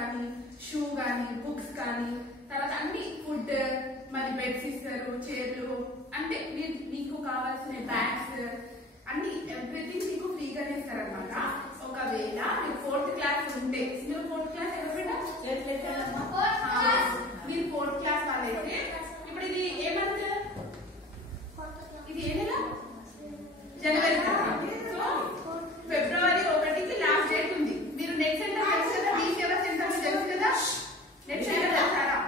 కానీ, షూ కానీ, బుక్స్ కానీ, తర్వాత అన్ని ఫుడ్, మరి బెడ్స్ ఇస్తారు, చైర్లు, అంటే మీకు కావాల్సిన బ్యాగ్స్ అన్ని ఎవ్రీథింగ్ మీకు ఫ్రీగానే ఇస్తారు అనమాట. ఒకవేళ మీరు 4th క్లాస్ ఉంటే, మీరు 4th క్లాస్ ఎవరైనా మీరు 4th క్లాస్ వాళ్ళైతే, ఇప్పుడు ఇది ఏ మంత్, ఇది ఏ నెల, జనవరి కదా. సో ఫిబ్రవరి 1కి లాస్ట్ డేట్ ఉంది. మీరు నెట్ సెంటర్ తెలుసు కదా, మీ సేవా సెంటర్ తెలుసు కదా, నెట్ సెంటర్ వెళ్తారా?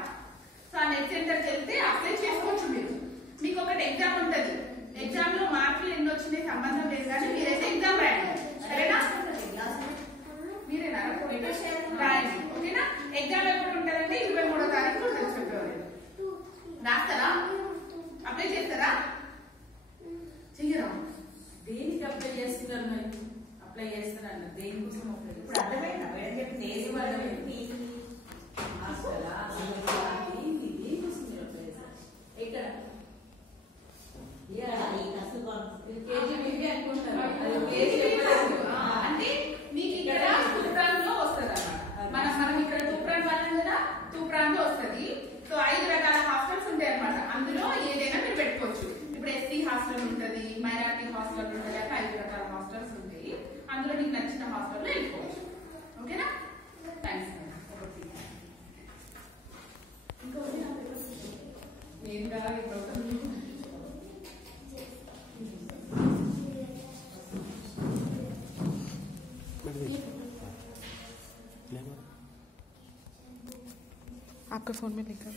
సో ఆ నెట్ సెంటర్కి వెళ్తే అప్లై చేసుకోవచ్చు. మీకు ఒకటి ఎగ్జామ్ ఉంటుంది. ఎగ్జామ్ లో మార్కులు ఎన్ని వచ్చినాయి సంబంధం లేదు, కానీ మీరైతే ఎగ్జామ్ రాయండి. సరేనా? మీరేనా రాయండి, ఓకేనా? ఎగ్జామ్ ఎప్పుడు ఉంటుందంటే 23వ తారీఖు ఉంటుంది ఫిబ్రవరి. రాస్తారా? అప్లై చేస్తారా? చెయ్యరా? దేనికి అప్లై చేస్తున్నారు? మరి అప్లై చేస్తారన్న దేనికోసం అప్లై? ఇప్పుడు అర్థమైనా మేడం చెప్పి దేని వల్ల ఎక్కడ అంటే మీకు ఇక్కడ తూప్రాన్లో వస్తుంది అన్నమాట. మనం ఇక్కడ తూప్రాన్ వాళ్ళం కదా, తూప్రాన్లో వస్తుంది. సో 5 రకాల హాస్టల్స్ ఉంటాయి అనమాట. అందులో ఏదైనా మీరు పెట్టుకోవచ్చు. ఇప్పుడు ఎస్సీ హాస్టల్ ఉంటుంది, మైనారిటీ హాస్టల్ ఉంటుంది, అట్లా 5 రకాల హాస్టల్స్ ఉంటాయి. అందులో నీకు నచ్చిన హాస్టల్లో వెళ్ళిపోవచ్చు. ఓకేనా? థ్యాంక్స్. ఇంకోటి నేను కదా आपका फोन में लिखा.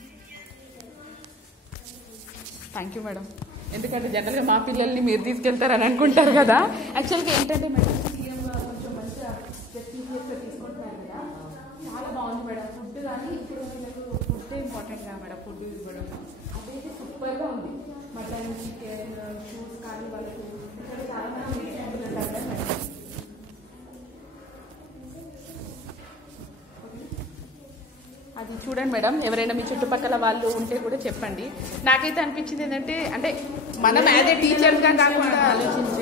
Thank you madam. ఎందుకంటే జనరల్గా మా పిల్లల్ని మీరు తీసుకెళ్తారని అనుకుంటారు కదా. యాక్చువల్గా ఏంటంటే మేడం సీఎం కొంచెం మంచిగా సీరియస్గా తీసుకుంటున్నారు కదా, చాలా బాగుంది మేడం. ఫుడ్ కానీ ఇప్పుడు పిల్లలు ఫుడ్ ఇంపార్టెంట్ కదా మేడం, ఫుడ్ ఇవ్వడం అదైతే సూపర్గా ఉంది. మటన్, చికెన్, షూస్ కానీ వాళ్ళకు ఇక్కడ చాలా మంది తీసుకుంటున్నారు కదా మేడం. అది చూడండి మేడం, ఎవరైనా మీ చుట్టుపక్కల వాళ్ళు ఉంటే కూడా చెప్పండి. నాకైతే అనిపించింది ఏంటంటే, అంటే మనం యాజ్ ఏ టీచర్ గా కాకుండా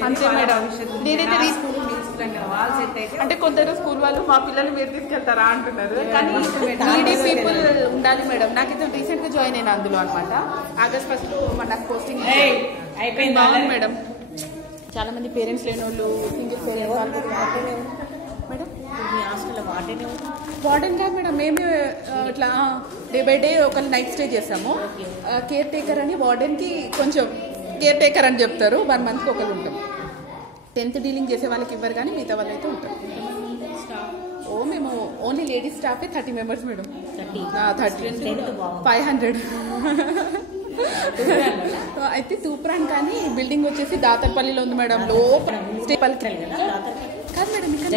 అంతే మేడం. నేనైతే అంటే కొందరు స్కూల్ వాళ్ళు మా పిల్లలు మీరు తీసుకెళ్తారా అంటున్నారు, కానీ నీడీ పీపుల్ ఉండాలి మేడం. నాకైతే రీసెంట్ గా జాయిన్ అయినా అందులో అనమాట. August 1 నాకు పోస్టింగ్ అయిపోయింది. బాగుంది మేడం. చాలా మంది పేరెంట్స్ లేని వాళ్ళు, సింగిల్ పేరెంట్స్ వాళ్ళు మేడం. వార్డెన్ కాదు మేడం, మేమే ఇట్లా డే బై డే ఒకళ్ళు నైట్ స్టే చేస్తాము. కేర్ టేకర్ అని వార్డెన్ కి కొంచెం కేర్ టేకర్ అని చెప్తారు. 1 month ఒకళ్ళు ఉంటారు. 10th డీలింగ్ చేసే వాళ్ళకి ఇవ్వరు, కానీ మిగతా వాళ్ళు అయితే ఉంటారు. మేము ఓన్లీ లేడీస్ స్టాఫే 30 members మేడం. 500 అయితే తూప్రాన్, కానీ బిల్డింగ్ వచ్చేసి దాతర్పల్లిలో ఉంది మేడం. లోపల కాదు మేడం, ఇక్కడ